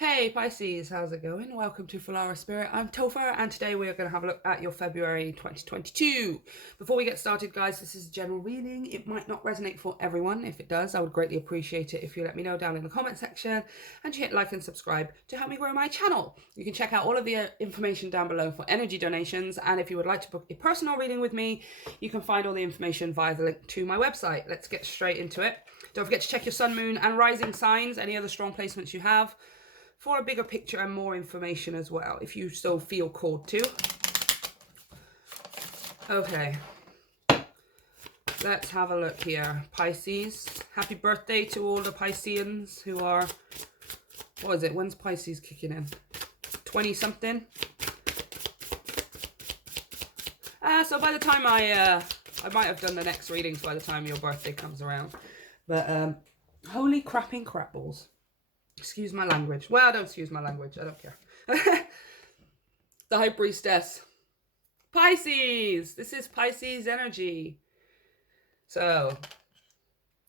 Hey Pisces, how's it going? Welcome to Filara Spirit. I'm Topher, and today we are going to have a look at your February 2022. Before we get started, guys, this is a general reading. It might not resonate for everyone. If it does, I would greatly appreciate it if you let me know down in the comment section, and you hit like and subscribe to help me grow my channel. You can check out all of the information down below for energy donations, and if you would like to book a personal reading with me, you can find all the information via the link to my website. Let's get straight into it. Don't forget to check your sun, moon, and rising signs, any other strong placements you have, for a bigger picture and more information as well, if you still feel called to. Okay, let's have a look here. Pisces, happy birthday to all the Pisceans who are, what is it, when's Pisces kicking in? 20 something? So by the time I might have done the next readings by the time your birthday comes around. But holy crapping crap balls. Excuse my language. Well, don't excuse my language. I don't care. The High Priestess. Pisces. This is Pisces energy. So,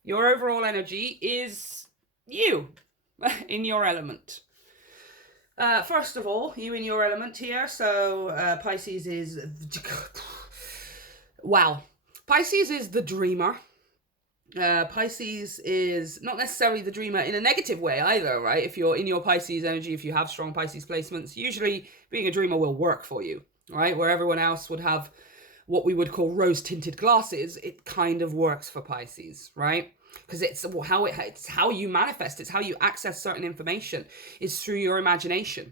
your overall energy is you in your element. First of all, you in your element here. So, Pisces is... Wow. Pisces is the dreamer. Pisces is not necessarily the dreamer in a negative way either, right? If you're in your Pisces energy, if you have strong Pisces placements, usually being a dreamer will work for you, right? Where everyone else would have what we would call rose-tinted glasses, it kind of works for Pisces, right? Because it's how you manifest, it's how you access certain information, is through your imagination,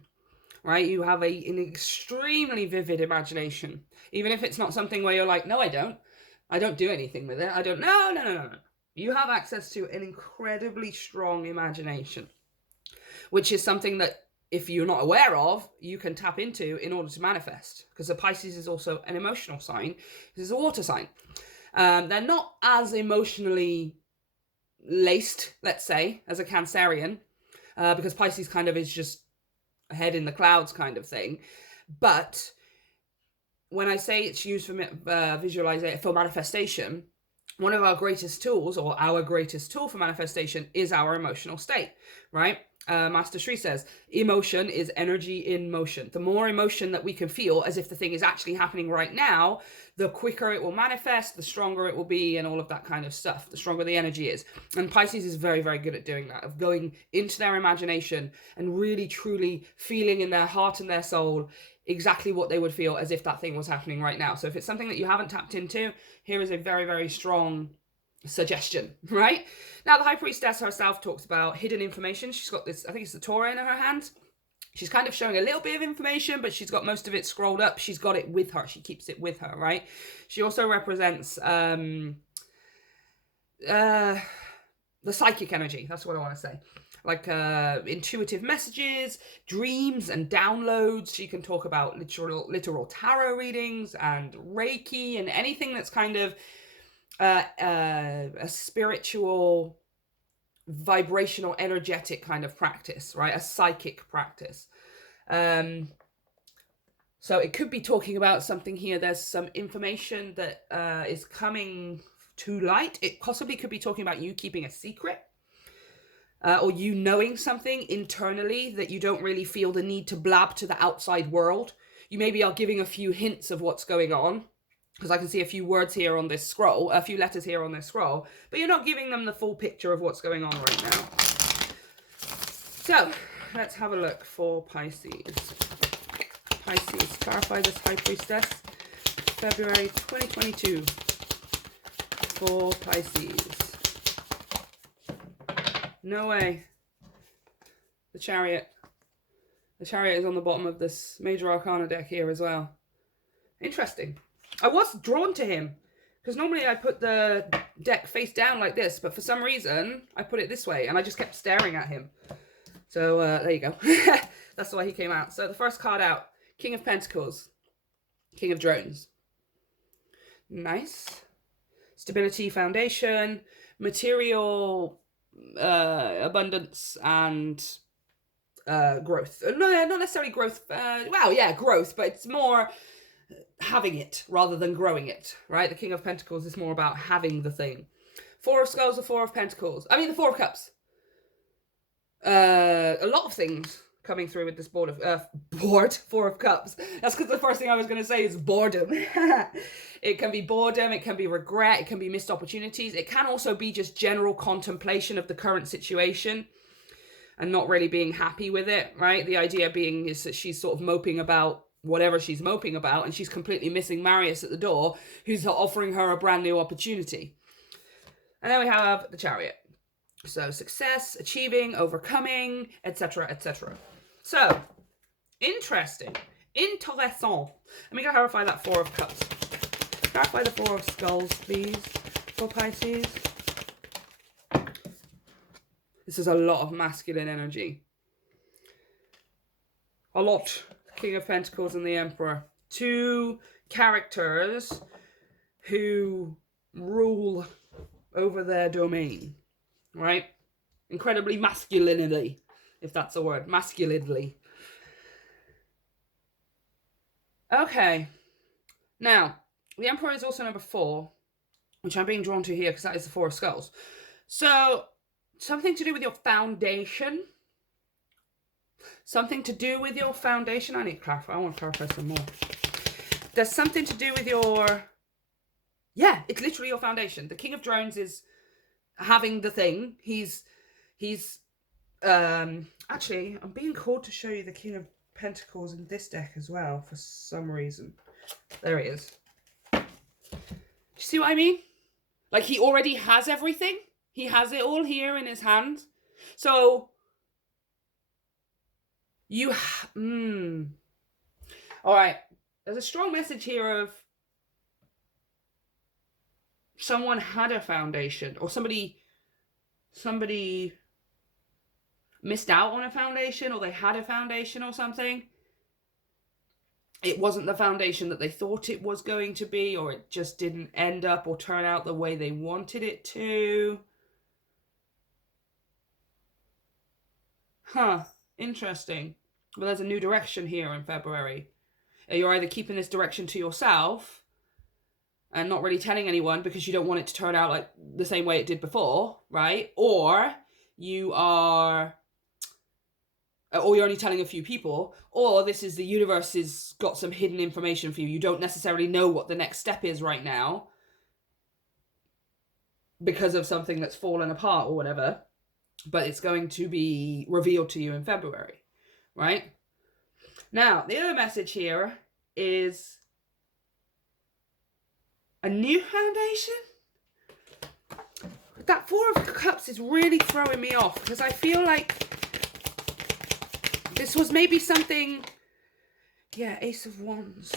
right? You have an extremely vivid imagination, even if it's not something where you're like, no, I don't do anything with it. No. You have access to an incredibly strong imagination, which is something that if you're not aware of, you can tap into in order to manifest. Because the Pisces is also an emotional sign. This is a water sign. They're not as emotionally laced, let's say, as a Cancerian, because Pisces kind of is just a head in the clouds kind of thing. But when I say it's used for visualization, for manifestation, one of our greatest tools, or our greatest tool for manifestation, is our emotional state, right? Master Shri says, emotion is energy in motion. The more emotion that we can feel as if the thing is actually happening right now, the quicker it will manifest, the stronger it will be, and all of that kind of stuff. The stronger the energy is. And Pisces is very, very good at doing that, of going into their imagination and really, truly feeling in their heart and their soul exactly what they would feel as if that thing was happening right now. So if it's something that you haven't tapped into, here is a very, very strong suggestion, right? Now, the High Priestess herself talks about hidden information. She's got this, I think it's the Torah in her hand. She's kind of showing a little bit of information, but she's got most of it scrolled up. She's got it with her. She keeps it with her, right? She also represents the psychic energy. That's what I want to say. Like intuitive messages, dreams, and downloads. She can talk about literal tarot readings and Reiki and anything that's kind of a spiritual, vibrational, energetic kind of practice, right? A psychic practice. So it could be talking about something here. There's some information that is coming to light. It possibly could be talking about you keeping a secret. Or you knowing something internally that you don't really feel the need to blab to the outside world. You maybe are giving a few hints of what's going on, because I can see a few words here on this scroll, a few letters here on this scroll, but you're not giving them the full picture of what's going on right now. So, let's have a look for Pisces. Pisces, clarify this High Priestess. February 2022 for Pisces. No way. The Chariot. The Chariot is on the bottom of this Major Arcana deck here as well. Interesting. I was drawn to him, because normally I put the deck face down like this, but for some reason I put it this way, and I just kept staring at him. So there you go. That's the way he came out. So the first card out, King of Pentacles, King of Drones. Nice. Stability, foundation, material abundance, and growth. No, not necessarily growth. Well, yeah, growth, but it's more having it rather than growing it, right? The King of Pentacles is more about having the thing. Four of Skulls, the Four of Pentacles. I mean, the Four of Cups. A lot of things coming through with this Four of Cups. That's because the first thing I was going to say is boredom. It can be boredom, it can be regret, it can be missed opportunities. It can also be just general contemplation of the current situation and not really being happy with it, right? The idea being is that she's sort of moping about whatever she's moping about, and she's completely missing Marius at the door, who's offering her a brand new opportunity. And then we have the Chariot. So success, achieving, overcoming, etc., etc. So, interesting. Intéressant. Let me clarify that Four of Cups. Clarify the Four of Skulls, please, for Pisces. This is a lot of masculine energy. A lot. King of Pentacles and the Emperor. Two characters who rule over their domain. Right? Incredibly masculinity, if that's a word. Masculinely. Okay. Now, the Emperor is also number 4, which I'm being drawn to here because that is the Four of Skulls. So, something to do with your foundation. Something to do with your foundation. I need to clarify. I want to clarify some more. There's something to do with your... Yeah, it's literally your foundation. The King of Drones is having the thing. He's actually, I'm being called to show you the King of Pentacles in this deck as well for some reason. There it is. Do you see what I mean? Like, he already has everything. He has it all here in his hand. So you all right, there's a strong message here of someone had a foundation, or somebody missed out on a foundation, or they had a foundation or something. It wasn't the foundation that they thought it was going to be, or it just didn't end up or turn out the way they wanted it to. Huh, interesting. Well, there's a new direction here in February. You're either keeping this direction to yourself and not really telling anyone because you don't want it to turn out like the same way it did before, right? Or you're only telling a few people, or this is the universe has got some hidden information for you. You don't necessarily know what the next step is right now because of something that's fallen apart or whatever, but it's going to be revealed to you in February, right? Now, the other message here is a new foundation. That Four of Cups is really throwing me off because I feel like this was maybe something, yeah, Ace of Wands.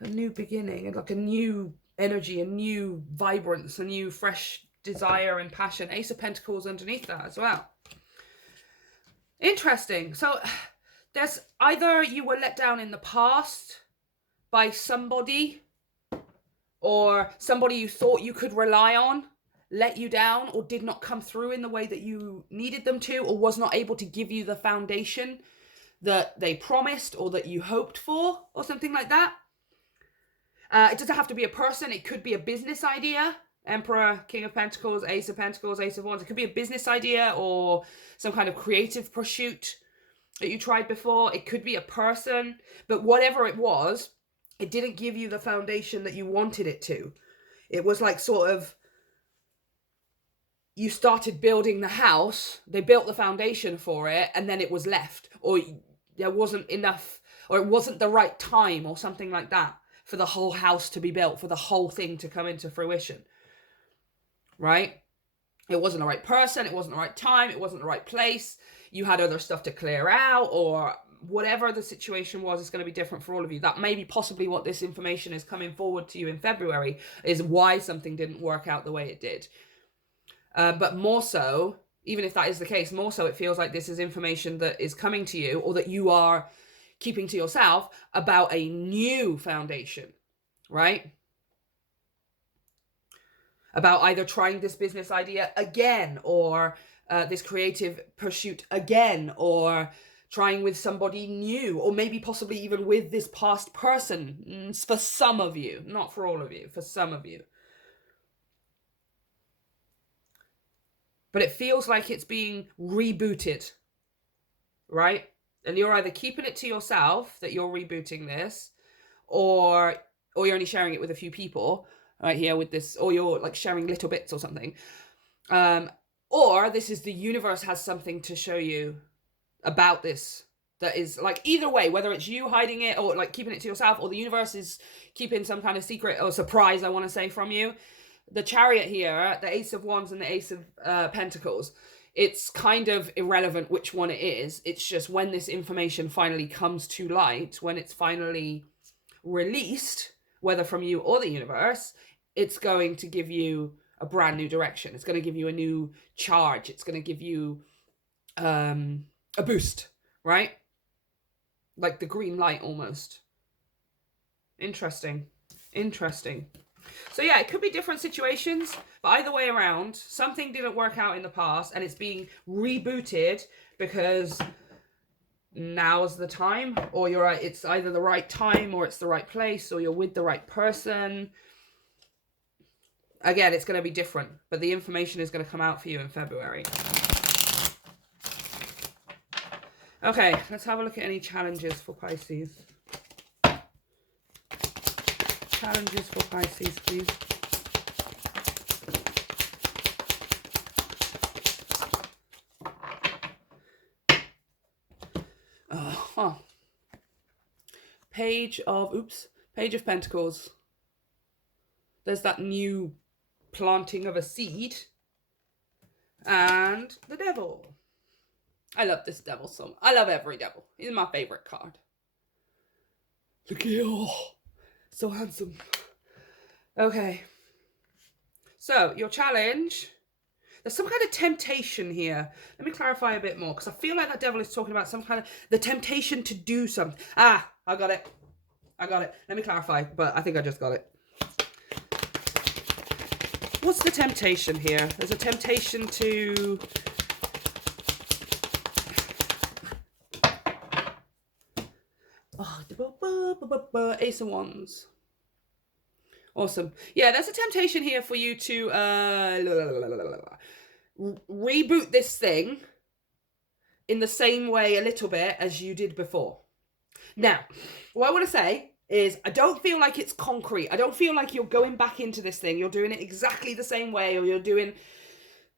A new beginning, like a new energy, a new vibrance, a new fresh desire and passion. Ace of Pentacles underneath that as well. Interesting. So there's either you were let down in the past by somebody, or somebody you thought you could rely on let you down or did not come through in the way that you needed them to, or was not able to give you the foundation that they promised or that you hoped for, or something like that. It doesn't have to be a person. It could be a business idea. Emperor, King of Pentacles, Ace of Pentacles, Ace of Wands. It could be a business idea or some kind of creative pursuit that you tried before. It could be a person. But whatever it was, it didn't give you the foundation that you wanted it to. It was like sort of, you started building the house, they built the foundation for it, and then it was left. Or there wasn't enough, or it wasn't the right time or something like that for the whole house to be built, for the whole thing to come into fruition. Right? It wasn't the right person, it wasn't the right time, it wasn't the right place. You had other stuff to clear out, or whatever the situation was, is going to be different for all of you. That may be possibly what this information is coming forward to you in February, is why something didn't work out the way it did. But more so, even if that is the case, more so it feels like this is information that is coming to you, or that you are keeping to yourself, about a new foundation, right? About either trying this business idea again, or this creative pursuit again, or trying with somebody new, or maybe possibly even with this past person, for some of you, not for all of you, for some of you. But it feels like it's being rebooted, right? And you're either keeping it to yourself that you're rebooting this, or you're only sharing it with a few people right here with this, or you're like sharing little bits or something. Or this is the universe has something to show you about this that is like, either way, whether it's you hiding it or like keeping it to yourself, or the universe is keeping some kind of secret or surprise, I want to say, from you. The Chariot here, the Ace of Wands and the Ace of Pentacles, it's kind of irrelevant which one it is. It's just when this information finally comes to light, when it's finally released, whether from you or the universe, it's going to give you a brand new direction. It's going to give you a new charge. It's going to give you a boost, right? Like the green light almost. Interesting. So yeah, it could be different situations, but either way around, something didn't work out in the past and it's being rebooted because now's the time, or you're right, it's either the right time or it's the right place, or you're with the right person. Again, it's going to be different, but the information is going to come out for you in February. Okay, let's have a look at any challenges for Pisces. Challenges for Pisces, please. Page of Pentacles. There's that new planting of a seed. And the Devil. I love this Devil so much. I love every Devil. He's my favorite card. Look at you. So handsome. Okay. So, your challenge. There's some kind of temptation here. Let me clarify a bit more, because I feel like that Devil is talking about some kind of... the temptation to do something. Ah, I got it. Let me clarify, but I think I just got it. What's the temptation here? There's a temptation to... Ace of Wands. Awesome. Yeah, there's a temptation here for you to reboot this thing in the same way a little bit as you did before. Now, what I want to say is I don't feel like it's concrete. I don't feel like you're going back into this thing. You're doing it exactly the same way, or you're doing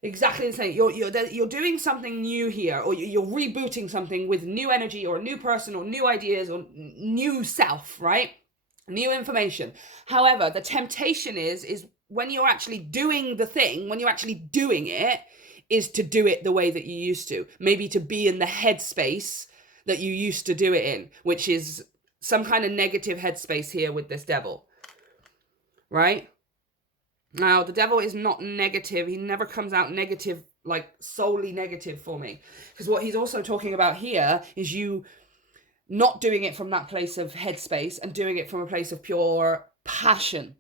exactly the same. You're doing something new here, or you're rebooting something with new energy, or a new person, or new ideas, or new self, right? New information. However, the temptation is when you're actually doing the thing, when you're actually doing it, is to do it the way that you used to. Maybe to be in the headspace that you used to do it in, which is some kind of negative headspace here with this Devil, right? Now, the Devil is not negative. He never comes out negative, like solely negative for me. Because what he's also talking about here is you not doing it from that place of headspace and doing it from a place of pure passion.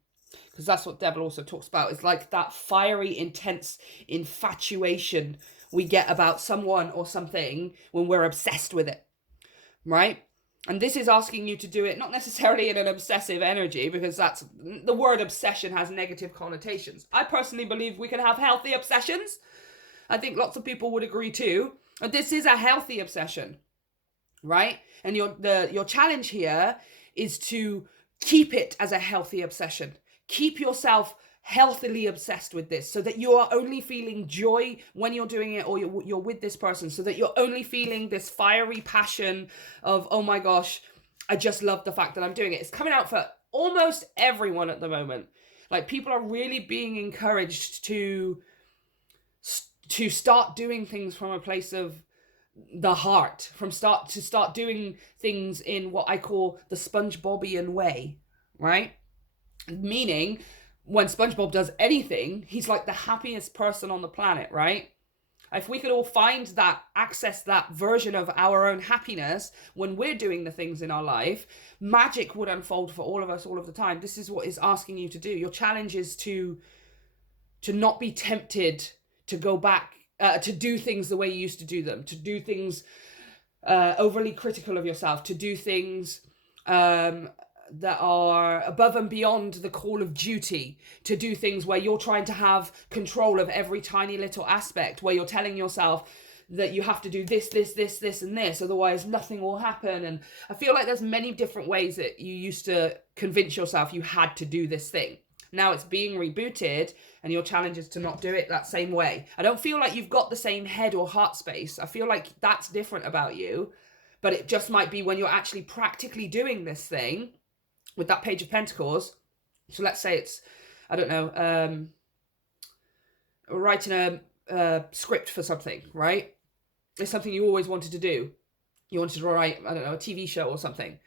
Because that's what Devil also talks about. It's like that fiery, intense infatuation we get about someone or something when we're obsessed with it, right? And this is asking you to do it not necessarily in an obsessive energy, because that's the word obsession has negative connotations. I personally believe we can have healthy obsessions. I think lots of people would agree too. And this is a healthy obsession, right? And your challenge here is to keep it as a healthy obsession. Keep yourself healthily obsessed with this, so that you are only feeling joy when you're doing it, or you're with this person, so that you're only feeling this fiery passion of, oh my gosh, I just love the fact that I'm doing it. It's coming out for almost everyone at the moment. Like, people are really being encouraged to start doing things from a place of the heart, to start doing things in what I call the SpongeBobian way, right? Meaning, when SpongeBob does anything, he's like the happiest person on the planet, right? If we could all find that, access that version of our own happiness when we're doing the things in our life, magic would unfold for all of us all of the time. This is what it's asking you to do. Your challenge is to not be tempted to go back, to do things the way you used to do them, to do things overly critical of yourself, to do things that are above and beyond the call of duty, to do things where you're trying to have control of every tiny little aspect, where you're telling yourself, that you have to do this, and this, otherwise nothing will happen. And I feel like there's many different ways that you used to convince yourself you had to do this thing. Now it's being rebooted, and your challenge is to not do it that same way. I don't feel like you've got the same head or heart space. I feel like that's different about you, but it just might be when you're actually practically doing this thing with that Page of Pentacles. So let's say it's, I don't know, writing a script for something, right? It's something you always wanted to do. You wanted to write, I don't know, a TV show or something.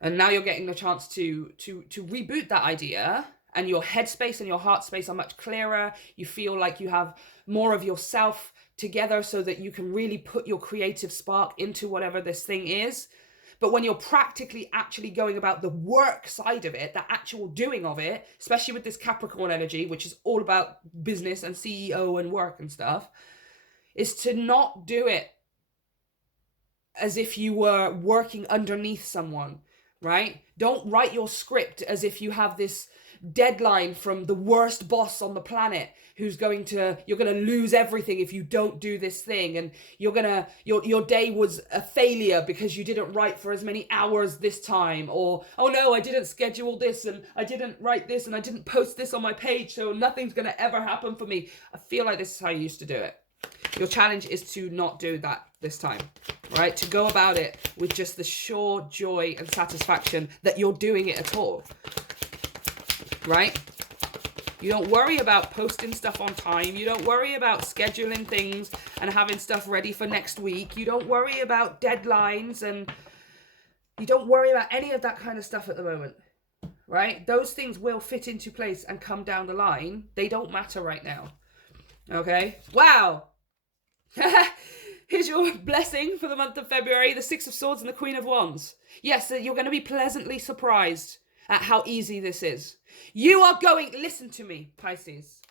And now you're getting the chance to reboot that idea, and your headspace and your heart space are much clearer. You feel like you have more of yourself together so that you can really put your creative spark into whatever this thing is. But when you're practically actually going about the work side of it, the actual doing of it, especially with this Capricorn energy, which is all about business and CEO and work and stuff, is to not do it as if you were working underneath someone, right? Don't write your script as if you have this deadline from the worst boss on the planet who's you're going to lose everything if you don't do this thing, and your day was a failure because you didn't write for as many hours this time, or oh no, I didn't schedule this, and I didn't write this, and I didn't post this on my page, so nothing's going to ever happen for me. I feel like this is how you used to do it. Your challenge is to not do that this time, right? To go about it with just the sure joy and satisfaction that you're doing it at all, right? You don't worry about posting stuff on time. You don't worry about scheduling things and having stuff ready for next week. You don't worry about deadlines, and you don't worry about any of that kind of stuff at the moment, right? Those things will fit into place and come down the line. They don't matter right now, okay? Wow. Here's your blessing for the month of February, the Six of Swords and the Queen of Wands. Yes, you're going to be pleasantly surprised at how easy this is. You are going, listen to me, Pisces,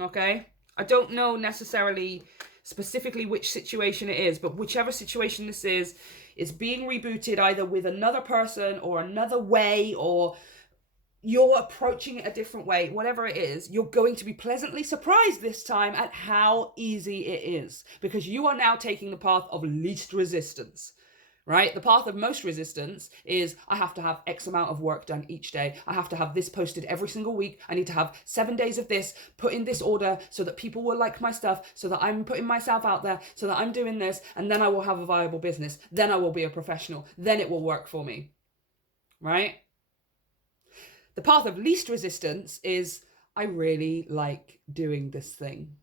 okay? I don't know necessarily specifically which situation it is, but whichever situation this is, it's being rebooted either with another person or another way, or you're approaching it a different way. Whatever it is, you're going to be pleasantly surprised this time at how easy it is, because you are now taking the path of least resistance. Right? The path of most resistance is, I have to have X amount of work done each day. I have to have this posted every single week. I need to have 7 days of this, put in this order so that people will like my stuff, so that I'm putting myself out there, so that I'm doing this, and then I will have a viable business. Then I will be a professional. Then it will work for me. Right? The path of least resistance is, I really like doing this thing.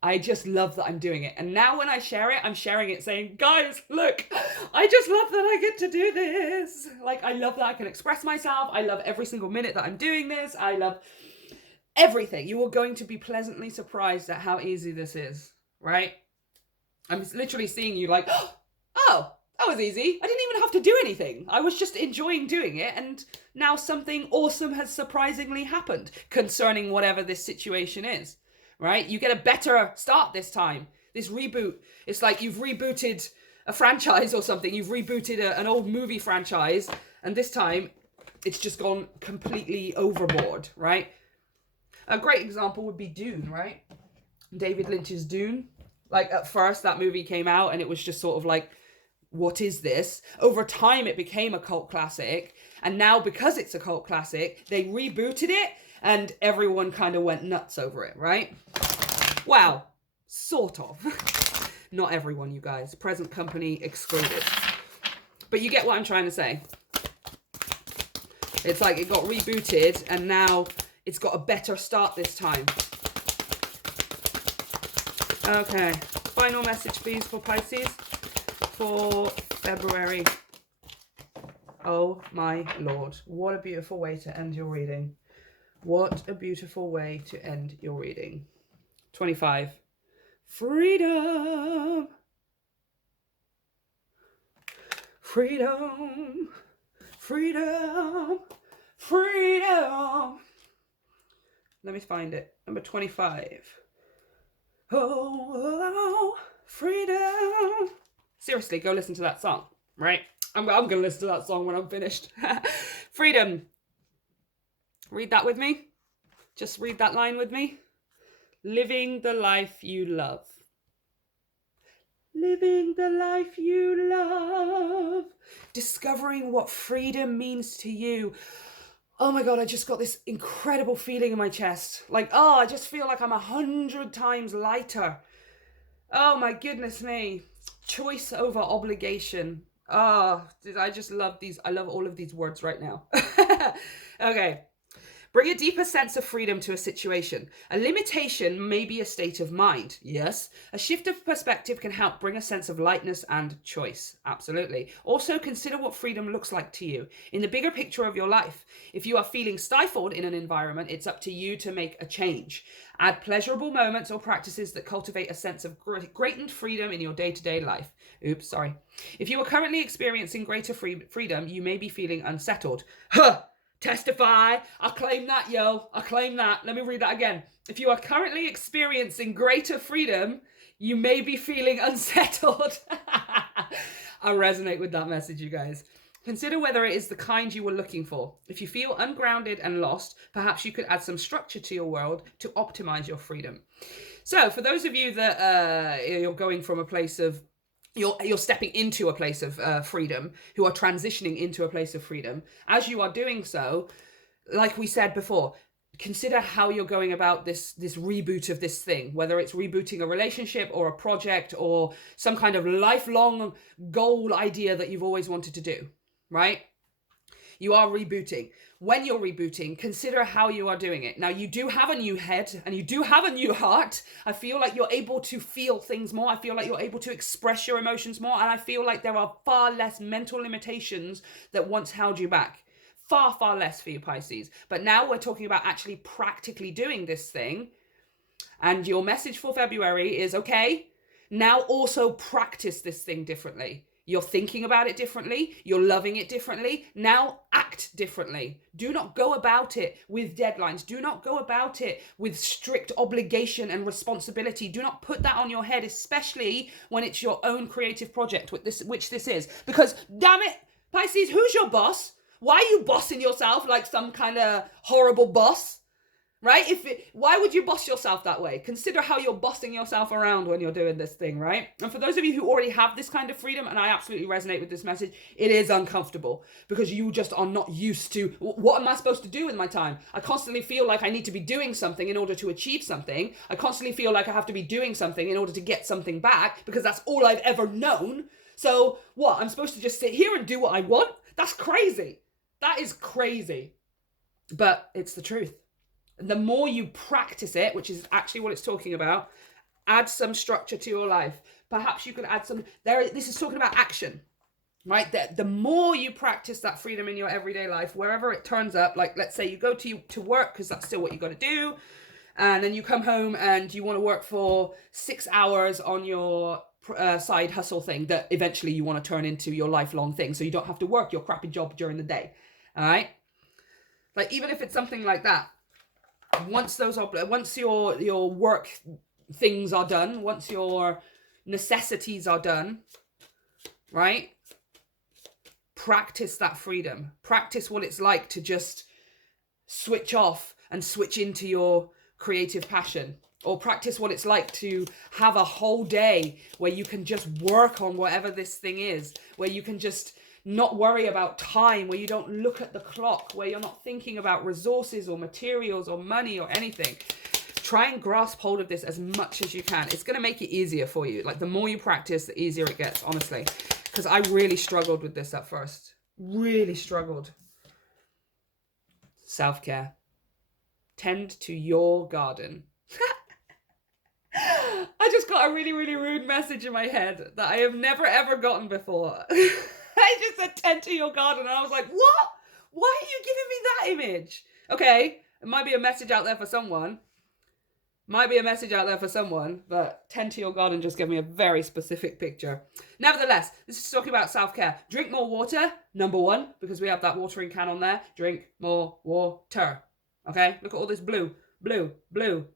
I just love that I'm doing it. And now when I share it, I'm sharing it saying, guys, look, I just love that I get to do this. Like, I love that I can express myself. I love every single minute that I'm doing this. I love everything. You are going to be pleasantly surprised at how easy this is, right? I'm literally seeing you like, oh, that was easy. I didn't even have to do anything. I was just enjoying doing it. And now something awesome has surprisingly happened concerning whatever this situation is. Right? You get a better start this time. This reboot, it's like you've rebooted a franchise or something. You've rebooted an old movie franchise, and this time it's just gone completely overboard, right? A great example would be Dune, right? David Lynch's Dune. Like, at first that movie came out and it was just sort of like, what is this? Over time it became a cult classic, and now because it's a cult classic, they rebooted it and everyone kind of went nuts over it, right? Wow, sort of. Not everyone, you guys. Present company excluded. But you get what I'm trying to say. It's like it got rebooted and now it's got a better start this time. Okay, final message please for Pisces for February. Oh my Lord, what a beautiful way to end your reading. What a beautiful way to end your reading. 25. Freedom. Freedom. Freedom. Freedom. Let me find it. Number 25. Oh, freedom. Seriously, go listen to that song, right? I'm going to listen to that song when I'm finished. Freedom. Read that with me. Just read that line with me. Living the life you love. Living the life you love. Discovering what freedom means to you. Oh my God, I just got this incredible feeling in my chest. Like, oh, I just feel like I'm 100 times lighter. Oh my goodness me. Choice over obligation. Oh, I just love these. I love all of these words right now. Okay. Bring a deeper sense of freedom to a situation. A limitation may be a state of mind, yes. A shift of perspective can help bring a sense of lightness and choice, absolutely. Also, consider what freedom looks like to you in the bigger picture of your life. If you are feeling stifled in an environment, it's up to you to make a change. Add pleasurable moments or practices that cultivate a sense of greater freedom in your day-to-day life. Oops, sorry. If you are currently experiencing greater freedom, you may be feeling unsettled. Huh! Testify. I claim that, yo. I claim that. Let me read that again. If you are currently experiencing greater freedom, you may be feeling unsettled. I resonate with that message, you guys. Consider whether it is the kind you were looking for. If you feel ungrounded and lost, perhaps you could add some structure to your world to optimize your freedom. So for those of you that you're going from a place of you're stepping into a place of freedom, who are transitioning into a place of freedom, as you are doing so, like we said before, consider how you're going about this reboot of this thing, whether it's rebooting a relationship or a project or some kind of lifelong goal idea that you've always wanted to do, right? You are rebooting. When you're rebooting, consider how you are doing it. Now, you do have a new head and you do have a new heart. I feel like you're able to feel things more. I feel like you're able to express your emotions more. And I feel like there are far less mental limitations that once held you back. Far, far less for you, Pisces. But now we're talking about actually practically doing this thing. And your message for February is, okay, now also practice this thing differently. You're thinking about it differently. You're loving it differently. Now act differently. Do not go about it with deadlines. Do not go about it with strict obligation and responsibility. Do not put that on your head, especially when it's your own creative project, which this is. Because, damn it, Pisces, who's your boss? Why are you bossing yourself like some kind of horrible boss? Right? Why would you boss yourself that way? Consider how you're bossing yourself around when you're doing this thing, right? And for those of you who already have this kind of freedom, and I absolutely resonate with this message, it is uncomfortable because you just are not used to, what am I supposed to do with my time? I constantly feel like I need to be doing something in order to achieve something. I constantly feel like I have to be doing something in order to get something back because that's all I've ever known. So what? I'm supposed to just sit here and do what I want? That's crazy. That is crazy. But it's the truth. The more you practice it, which is actually what it's talking about, add some structure to your life. Perhaps you could add some, this is talking about action, right? The more you practice that freedom in your everyday life, wherever it turns up, like let's say you go to work because that's still what you got to do. And then you come home and you want to work for 6 hours on your side hustle thing that eventually you want to turn into your lifelong thing. So you don't have to work your crappy job during the day. All right. Like even if it's something like that, once your work things are done, once your necessities are done, right? Practice that freedom. Practice what it's like to just switch off and switch into your creative passion. Or practice what it's like to have a whole day where you can just work on whatever this thing is, where you can just not worry about time, where you don't look at the clock, where you're not thinking about resources or materials or money or anything. Try and grasp hold of this as much as you can. It's going to make it easier for you. Like the more you practice, the easier it gets, honestly. Because I really struggled with this at first. Really struggled. Self-care. Tend to your garden. I just got a really, really rude message in my head that I have never, ever gotten before. I just said, tend to your garden. And I was like, what? Why are you giving me that image? Okay, it might be a message out there for someone. But tend to your garden just gave me a very specific picture. Nevertheless, this is talking about self-care. Drink more water, number one, because we have that watering can on there. Drink more water. Okay, look at all this blue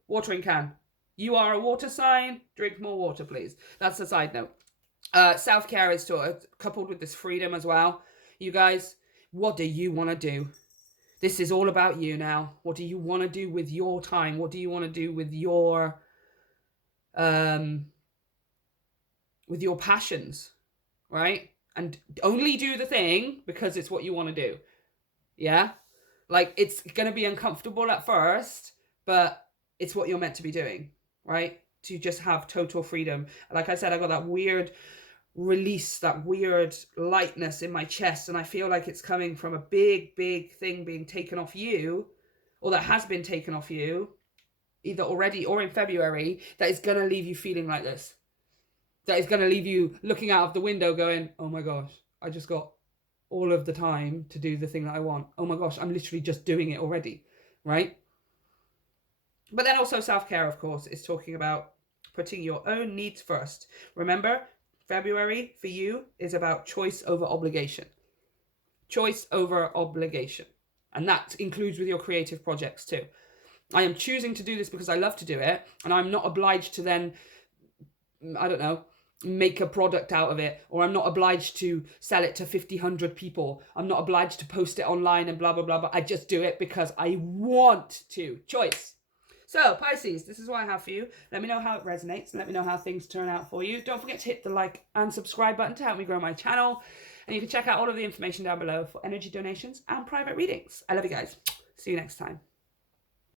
watering can. You are a water sign. Drink more water, please. That's a side note. Self-care is coupled with this freedom as well. You guys, what do you want to do? This is all about you now. What do you want to do with your time? What do you want to do with your with your passions, right? And only do the thing because it's what you want to do. Yeah? Like, it's going to be uncomfortable at first, but it's what you're meant to be doing, right? To just have total freedom. Like I said, I got that weird release, that weird lightness in my chest, and I feel like it's coming from a big, big thing being taken off you, or that has been taken off you, either already or in February, that is going to leave you feeling like this. That is going to leave you looking out of the window going, oh my gosh, I just got all of the time to do the thing that I want. Oh my gosh, I'm literally just doing it already, right? But then also self-care, of course, is talking about putting your own needs first. Remember, February for you is about choice over obligation. Choice over obligation. And that includes with your creative projects too. I am choosing to do this because I love to do it, and I'm not obliged to then, I don't know, make a product out of it, or I'm not obliged to sell it to 50, 100 people. I'm not obliged to post it online and blah, blah, blah, but I just do it because I want to. Choice. So, Pisces, this is what I have for you. Let me know how it resonates, and let me know how things turn out for you. Don't forget to hit the like and subscribe button to help me grow my channel. And you can check out all of the information down below for energy donations and private readings. I love you guys. See you next time.